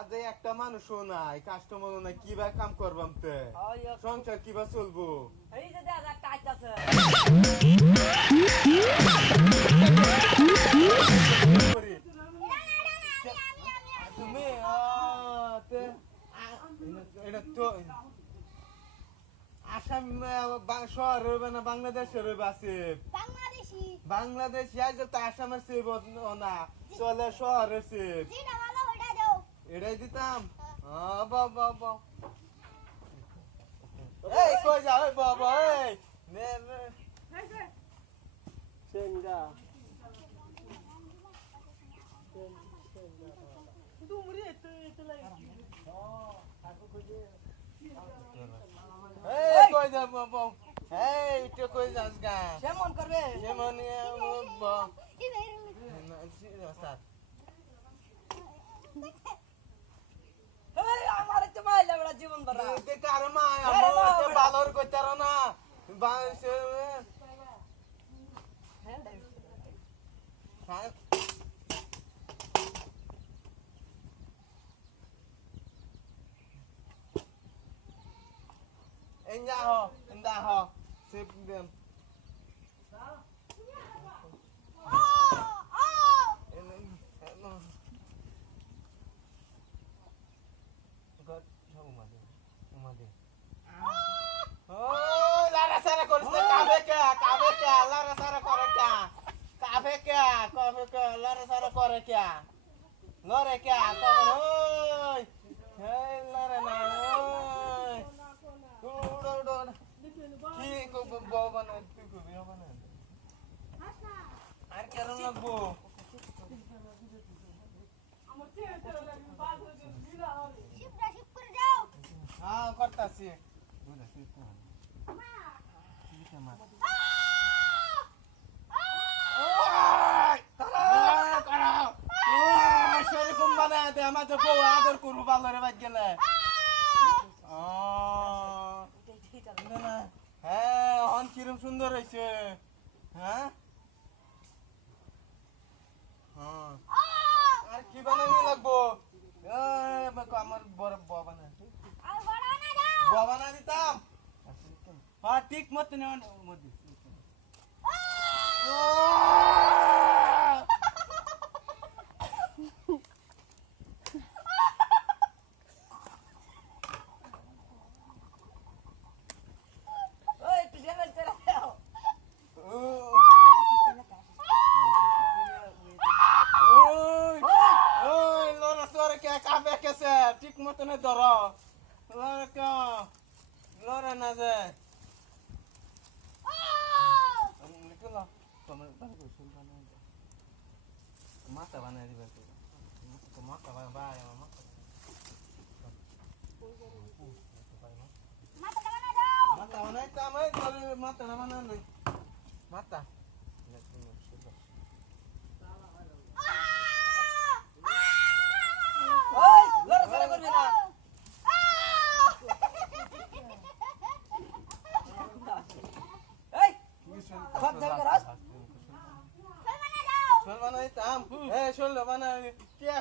আজ একটা মানুষও নাই, কাস্টমারও নাই, কিবা কাম করবাম তে সংসার কিবা চলবো? এই যে দাদা কাজ আছে তুমি এটা তো আসাম শহর রইবে না বাংলাদেশে রইবে আছে? বাংলাদেশি আজ তো আসামের সেব না, চলে শহর হয়েছে এটাই দিতাম। বাবা এই কই যা ওই বাবা এই নে নে সেঙ্গা দুমরি এতে লাগে এই কই যা বাবা এই তো কই যাস গা কেমন করবে যেমন বাবা এই আমার তো মাইলা বড় জীবন বড় তে কার মা আমার বালর কইতার না বাস Endah ho sip dem God umade oh lara sara koriস না কাবে কে lara sara করে কে কাবে কে lara sara করে কে লরে কে কবে ওই এই লরে না ওই উড়ো কি কো বাবা না তুই কবি হবে না আর কেন লাগবো আমার চেয়ে তো লাগবে বাদ হয়ে গেল বিলা হবে শিফট করে দাও হ্যাঁ করতাছি বুঝা শিফট না মা ঠিক আছে মা সেরকম বানায় দে আমার তো বউ আদর করবো বালরে বাদ গেলে হ্যাঁ অন কিরম সুন্দর হয়েছে হ্যাঁ আর কি বানানি লাগবো আমার বড় বাবানা বাবানা দিতাম হ্যাঁ ঠিক মতো নেওয়ার মধ্যে ঠিক মতো না ধর লড়ে না যে মাথা বানাই দিবে মাথা বানাই মাথা বানাইতাম মাথাটা বানাই মাথা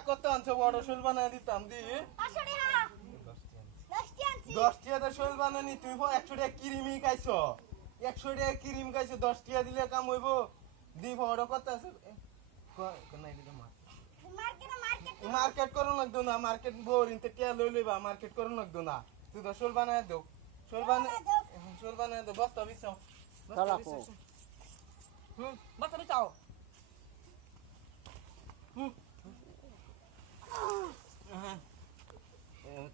কত আনছো বড় শোল বানাই দিতাম দি 10 টাকা শোল বানানি তুই 100 টাকা ক্রিমই খাইছো 100 টাকা ক্রিম খাইছো 10 টাকা দিলে কাম হইব দি বড় কত আছে মার্কেট করো লাগতো না মার্কেট বোরিং তে কে লই লইবা মার্কেট করো লাগতো না তুই তো শোল বানাই দাও শোল বানাই দাও বস্তা বিছাও বস্তা বিছাও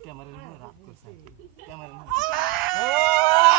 ক্যামেরা রাখ করছে